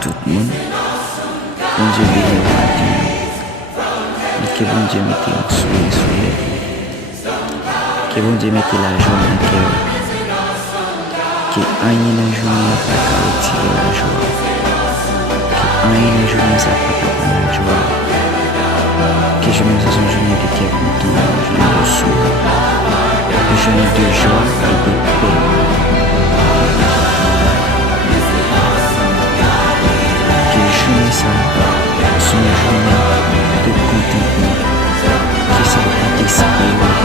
tout le monde. Bon Dieu bénit au matin. Et que bon Dieu mette un sourire sur les. Que bon Dieu mette la joie dans le cœur. Que rien dans la journée n'a pas qu'à retirer la joie. Que rien dans la journée n'a pas qu'à prendre la joie. Que je me sens une journée de cœur content, une journée de sourire, une journée de joie et de paix. Que journée ça soit une journée de contentement. Que ça va pas t'espérer.